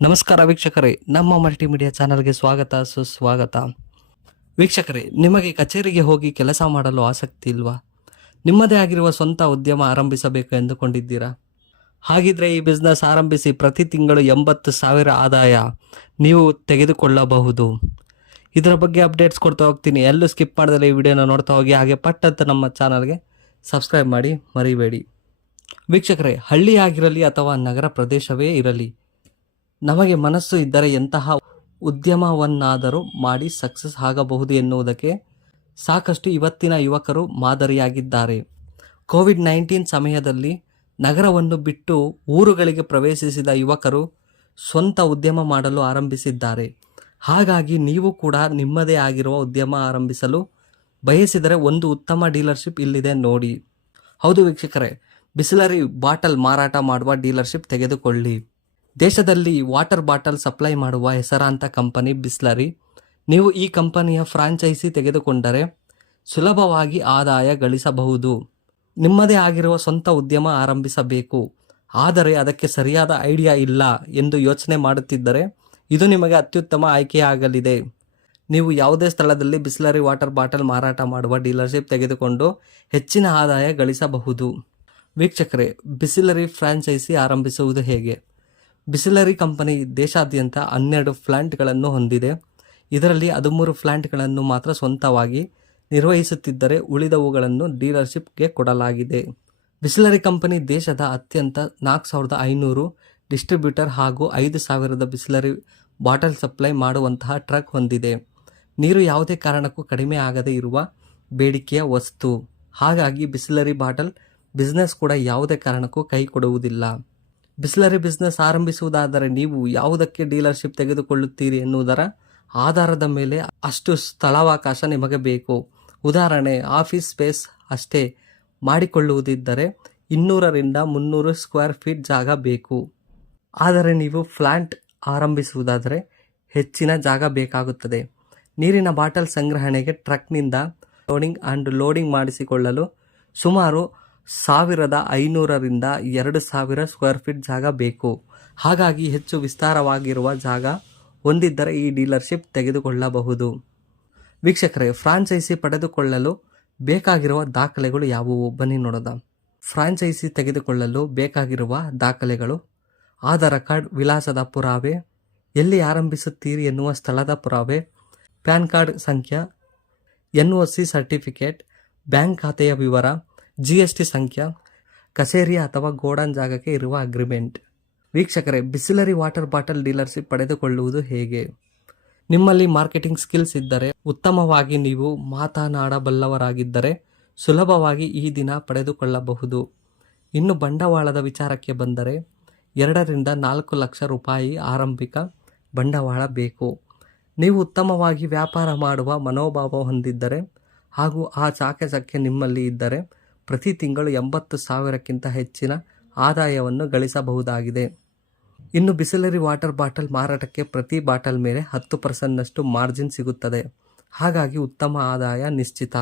ನಮಸ್ಕಾರ ವೀಕ್ಷಕರೇ, ನಮ್ಮ ಮಲ್ಟಿಮೀಡಿಯಾ ಚಾನಲ್ಗೆ ಸುಸ್ವಾಗತ. ವೀಕ್ಷಕರೇ, ನಿಮಗೆ ಕಚೇರಿಗೆ ಹೋಗಿ ಕೆಲಸ ಮಾಡಲು ಆಸಕ್ತಿ ಇಲ್ವಾ? ನಿಮ್ಮದೇ ಆಗಿರುವ ಸ್ವಂತ ಉದ್ಯಮ ಆರಂಭಿಸಬೇಕು ಎಂದುಕೊಂಡಿದ್ದೀರಾ? ಹಾಗಿದ್ರೆ ಈ ಬಿಸ್ನೆಸ್ ಆರಂಭಿಸಿ ಪ್ರತಿ ತಿಂಗಳು 80,000 ಆದಾಯ ನೀವು ತೆಗೆದುಕೊಳ್ಳಬಹುದು. ಇದರ ಬಗ್ಗೆ ಅಪ್ಡೇಟ್ಸ್ ಕೊಡ್ತಾ ಹೋಗ್ತೀನಿ. ಎಲ್ಲೂ ಸ್ಕಿಪ್ ಮಾಡದಲ್ಲ ಈ ವಿಡಿಯೋನ ನೋಡ್ತಾ ಹೋಗಿ. ಹಾಗೆ ಪಟ್ಟಂತ ನಮ್ಮ ಚಾನಲ್ಗೆ ಸಬ್ಸ್ಕ್ರೈಬ್ ಮಾಡಿ ಮರಿಬೇಡಿ. ವೀಕ್ಷಕರೇ, ಹಳ್ಳಿ ಆಗಿರಲಿ ಅಥವಾ ನಗರ ಪ್ರದೇಶವೇ ಇರಲಿ, ನಮಗೆ ಮನಸ್ಸು ಇದ್ದರೆ ಎಂತಹ ಉದ್ಯಮವನ್ನಾದರೂ ಮಾಡಿ ಸಕ್ಸಸ್ ಆಗಬಹುದು ಎನ್ನುವುದಕ್ಕೆ ಸಾಕಷ್ಟು ಇವತ್ತಿನ ಯುವಕರು ಮಾದರಿಯಾಗಿದ್ದಾರೆ. ಕೋವಿಡ್-19 ಸಮಯದಲ್ಲಿ ನಗರವನ್ನು ಬಿಟ್ಟು ಊರುಗಳಿಗೆ ಪ್ರವೇಶಿಸಿದ ಯುವಕರು ಸ್ವಂತ ಉದ್ಯಮ ಮಾಡಲು ಆರಂಭಿಸಿದ್ದಾರೆ. ಹಾಗಾಗಿ ನೀವು ಕೂಡ ನಿಮ್ಮದೇ ಆಗಿರುವ ಉದ್ಯಮ ಆರಂಭಿಸಲು ಬಯಸಿದರೆ ಒಂದು ಉತ್ತಮ ಡೀಲರ್ಶಿಪ್ ಇಲ್ಲಿದೆ ನೋಡಿ. ಹೌದು ವೀಕ್ಷಕರೇ, ಬಿಸ್ಲರಿ ಬಾಟಲ್ ಮಾರಾಟ ಮಾಡುವ ಡೀಲರ್ಶಿಪ್ ತೆಗೆದುಕೊಳ್ಳಿ. ದೇಶದಲ್ಲಿ ವಾಟರ್ ಬಾಟಲ್ ಸಪ್ಲೈ ಮಾಡುವ ಹೆಸರಾಂತ ಕಂಪನಿ ಬಿಸ್ಲರಿ. ನೀವು ಈ ಕಂಪನಿಯ ಫ್ರಾಂಚೈಸಿ ತೆಗೆದುಕೊಂಡರೆ ಸುಲಭವಾಗಿ ಆದಾಯ ಗಳಿಸಬಹುದು. ನಿಮ್ಮದೇ ಆಗಿರುವ ಸ್ವಂತ ಉದ್ಯಮ ಆರಂಭಿಸಬೇಕು, ಆದರೆ ಅದಕ್ಕೆ ಸರಿಯಾದ ಐಡಿಯಾ ಇಲ್ಲ ಎಂದು ಯೋಚನೆ ಮಾಡುತ್ತಿದ್ದರೆ ಇದು ನಿಮಗೆ ಅತ್ಯುತ್ತಮ ಆಯ್ಕೆಯಾಗಲಿದೆ. ನೀವು ಯಾವುದೇ ಸ್ಥಳದಲ್ಲಿ ಬಿಸ್ಲರಿ ವಾಟರ್ ಬಾಟಲ್ ಮಾರಾಟ ಮಾಡುವ ಡೀಲರ್ಶಿಪ್ ತೆಗೆದುಕೊಂಡು ಹೆಚ್ಚಿನ ಆದಾಯ ಗಳಿಸಬಹುದು. ವೀಕ್ಷಕರೇ, ಬಿಸ್ಲರಿ ಫ್ರಾಂಚೈಸಿ ಆರಂಭಿಸುವುದು ಹೇಗೆ? ಬಿಸ್ಲರಿ ಕಂಪನಿ ದೇಶಾದ್ಯಂತ 12 ಪ್ಲಾಂಟ್ಗಳನ್ನು ಹೊಂದಿದೆ. ಇದರಲ್ಲಿ 13 ಪ್ಲಾಂಟ್ಗಳನ್ನು ಮಾತ್ರ ಸ್ವಂತವಾಗಿ ನಿರ್ವಹಿಸುತ್ತಿದ್ದರೆ ಉಳಿದವುಗಳನ್ನು ಡೀಲರ್ಶಿಪ್ಗೆ ಕೊಡಲಾಗಿದೆ. ಬಿಸ್ಲರಿ ಕಂಪನಿ ದೇಶದ ಅತ್ಯಂತ 4,500 ಡಿಸ್ಟ್ರಿಬ್ಯೂಟರ್ ಹಾಗೂ 5,000 ಬಿಸ್ಲರಿ ಬಾಟಲ್ ಸಪ್ಲೈ ಮಾಡುವಂತಹ ಟ್ರಕ್ ಹೊಂದಿದೆ. ನೀರು ಯಾವುದೇ ಕಾರಣಕ್ಕೂ ಕಡಿಮೆ ಆಗದೇ ಇರುವ ಬೇಡಿಕೆಯ ವಸ್ತು. ಹಾಗಾಗಿ ಬಿಸ್ಲರಿ ಬಾಟಲ್ ಬಿಸ್ನೆಸ್ ಕೂಡ ಯಾವುದೇ ಕಾರಣಕ್ಕೂ ಕೈ ಕೊಡುವುದಿಲ್ಲ. ಬಿಸ್ಲರಿ ಬಿಸ್ನೆಸ್ ಆರಂಭಿಸುವುದಾದರೆ ನೀವು ಯಾವುದಕ್ಕೆ ಡೀಲರ್ಶಿಪ್ ತೆಗೆದುಕೊಳ್ಳುತ್ತೀರಿ ಎನ್ನುವುದರ ಆಧಾರದ ಮೇಲೆ ಅಷ್ಟು ಸ್ಥಳಾವಕಾಶ ನಿಮಗೆ ಬೇಕು. ಉದಾಹರಣೆ, ಆಫೀಸ್ ಸ್ಪೇಸ್ ಅಷ್ಟೇ ಮಾಡಿಕೊಳ್ಳುವುದಿದ್ದರೆ 200ರಿಂದ 300 ಸ್ಕ್ವೇರ್ ಫೀಟ್ ಜಾಗ ಬೇಕು. ಆದರೆ ನೀವು ಪ್ಲಾಂಟ್ ಆರಂಭಿಸುವುದಾದರೆ ಹೆಚ್ಚಿನ ಜಾಗ ಬೇಕಾಗುತ್ತದೆ. ನೀರಿನ ಬಾಟಲ್ ಸಂಗ್ರಹಣೆಗೆ ಟ್ರಕ್ನಿಂದ ಲೋಡಿಂಗ್ ಮಾಡಿಸಿಕೊಳ್ಳಲು ಸುಮಾರು 1,500ರಿಂದ 2,000 ಸ್ಕ್ವೇರ್ ಫೀಟ್ ಜಾಗ ಬೇಕು. ಹಾಗಾಗಿ ಹೆಚ್ಚು ವಿಸ್ತಾರವಾಗಿರುವ ಜಾಗ ಹೊಂದಿದ್ದರೆ ಈ ಡೀಲರ್ಶಿಪ್ ತೆಗೆದುಕೊಳ್ಳಬಹುದು. ವೀಕ್ಷಕರೇ, ಫ್ರಾಂಚೈಸಿ ಪಡೆದುಕೊಳ್ಳಲು ಬೇಕಾಗಿರುವ ದಾಖಲೆಗಳು ಯಾವುವು ಬನ್ನಿ ನೋಡೋಣ. ಫ್ರಾಂಚೈಸಿ ತೆಗೆದುಕೊಳ್ಳಲು ಬೇಕಾಗಿರುವ ದಾಖಲೆಗಳು: ಆಧಾರ್ ಕಾರ್ಡ್, ವಿಳಾಸದ ಪುರಾವೆ, ಎಲ್ಲಿ ಆರಂಭಿಸುತ್ತೀರಿ ಎನ್ನುವ ಸ್ಥಳದ ಪುರಾವೆ, ಪ್ಯಾನ್ ಕಾರ್ಡ್ ಸಂಖ್ಯೆ, NOC ಸರ್ಟಿಫಿಕೇಟ್, ಬ್ಯಾಂಕ್ ಖಾತೆಯ ವಿವರ, GST ಸಂಖ್ಯೆ, ಕಚೇರಿ ಅಥವಾ ಗೋಡನ್ ಜಾಗಕ್ಕೆ ಇರುವ ಅಗ್ರಿಮೆಂಟ್. ವೀಕ್ಷಕರೇ, ಬಿಸ್ಲರಿ ವಾಟರ್ ಬಾಟಲ್ ಡೀಲರ್ಶಿಪ್ ಪಡೆದುಕೊಳ್ಳುವುದು ಹೇಗೆ? ನಿಮ್ಮಲ್ಲಿ ಮಾರ್ಕೆಟಿಂಗ್ ಸ್ಕಿಲ್ಸ್ ಇದ್ದರೆ, ಉತ್ತಮವಾಗಿ ನೀವು ಮಾತನಾಡಬಲ್ಲವರಾಗಿದ್ದರೆ ಸುಲಭವಾಗಿ ಈ ದಿನ ಪಡೆದುಕೊಳ್ಳಬಹುದು. ಇನ್ನು ಬಂಡವಾಳದ ವಿಚಾರಕ್ಕೆ ಬಂದರೆ 2ರಿಂದ 4 ಲಕ್ಷ ರೂಪಾಯಿ ಆರಂಭಿಕ ಬಂಡವಾಳ ಬೇಕು. ನೀವು ಉತ್ತಮವಾಗಿ ವ್ಯಾಪಾರ ಮಾಡುವ ಮನೋಭಾವ ಹೊಂದಿದ್ದರೆ ಹಾಗೂ ಆ ಚಾಕಚಕ್ಯ ನಿಮ್ಮಲ್ಲಿ ಇದ್ದರೆ ಪ್ರತಿ ತಿಂಗಳು 80,000ಕ್ಕಿಂತ ಹೆಚ್ಚಿನ ಆದಾಯವನ್ನು ಗಳಿಸಬಹುದಾಗಿದೆ. ಇನ್ನು ಬಿಸ್ಲರಿ ವಾಟರ್ ಬಾಟಲ್ ಮಾರಾಟಕ್ಕೆ ಪ್ರತಿ ಬಾಟಲ್ ಮೇಲೆ 10% ಮಾರ್ಜಿನ್ ಸಿಗುತ್ತದೆ. ಹಾಗಾಗಿ ಉತ್ತಮ ಆದಾಯ ನಿಶ್ಚಿತ.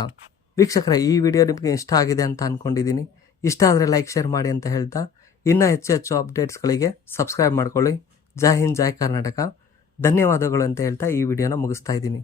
ವೀಕ್ಷಕರೇ, ಈ ವಿಡಿಯೋ ನಿಮಗೆ ಇಷ್ಟ ಆಗಿದೆ ಅಂತ ಅಂದ್ಕೊಂಡಿದ್ದೀನಿ. ಇಷ್ಟ ಆದರೆ ಲೈಕ್, ಶೇರ್ ಮಾಡಿ ಅಂತ ಹೇಳ್ತಾ ಇನ್ನೂ ಹೆಚ್ಚು ಅಪ್ಡೇಟ್ಸ್ಗಳಿಗೆ ಸಬ್ಸ್ಕ್ರೈಬ್ ಮಾಡ್ಕೊಳ್ಳಿ. ಜೈ ಹಿಂದ್, ಜೈ ಕರ್ನಾಟಕ. ಧನ್ಯವಾದಗಳು ಅಂತ ಹೇಳ್ತಾ ಈ ವಿಡಿಯೋನ ಮುಗಿಸ್ತಾ ಇದ್ದೀನಿ.